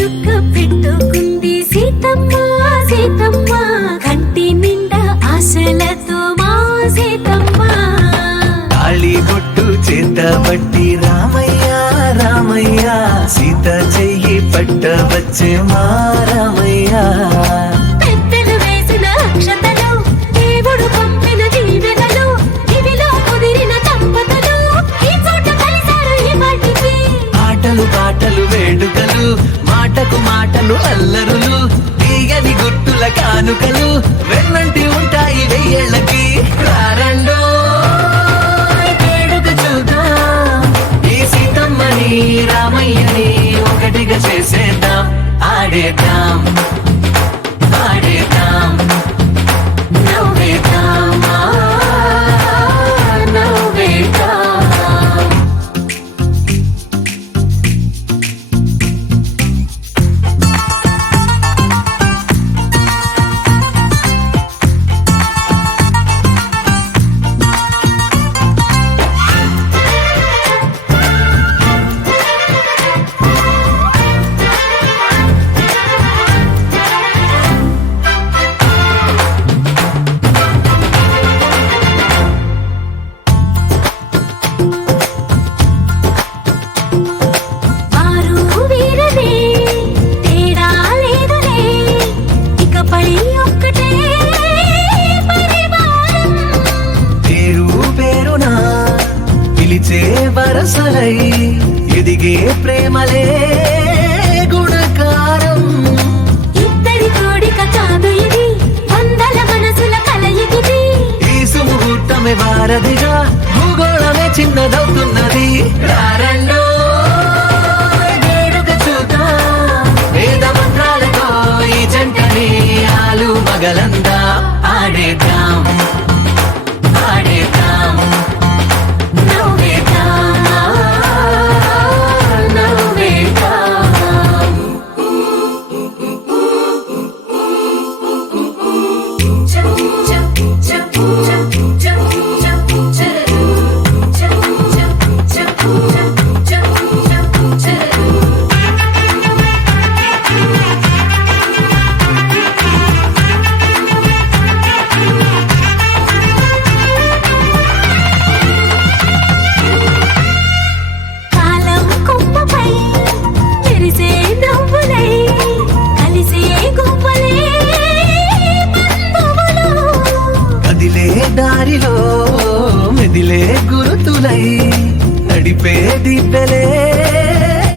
చుక్క పెట్టుకుంది సీతమ్మ సీతమ్మ కంటి నిండా ఆశలతో మా సీతమ్మ తాళి బొట్టు చేతబట్టి రామయ్య రామయ్య సీత చెయ్యి పట్ట వచ్చే మా రామయ్య పెద్దలు వేసిన అక్షతలు దేవుడు పంపిన దీవెనలు ఇవిలో కుదిరిన దంపతులు ఈ చోట కలిశారు ఈ వాటికి ఆటలు పాటలు వేడుకలు మాటకు మాటలు అల్లరులు తీయని గుర్తుల కానుకలు వెన్నంటి ఉంటాయి వెయ్యేళ్ళకి రారండో వేడుక చూద్దాం ఈ సీతమ్మని రామయ్యని ఒకటిగా చేసేద్దాం ఆడేద్దాం ఆడేద్దాం నవ్వేద్దాం నవ్వేద్దాం వారు వీరనే తేడా లేదులే ఇకపై ఒక్కటే పరివారం పేరు పేరునా పిలిచే వరసలై ఎదిగే ప్రేమలే గుణకారం ఇద్దరి కోడిక కాదు ఇది వందల మనసుల కలయికిది ఈ సుముహూర్తమే వారధిగా భూగోళమే చిన్నదవుతున్నది రారండో వేడుక చూద్దాం వేద మంత్రాలతో ఈ జంటని ఆలు మగలందా ఆడేద్దాం ఆడేద్దాం నవ్వేద్దాం నవ్వేద్దాం కాలం కొమ్మపై మెరిసే నవ్వులై కలిసే గువ్వలే బంధువులు కదిలే దారిలో మెదిలే గురుతులై నడిపే దిబ్బెలే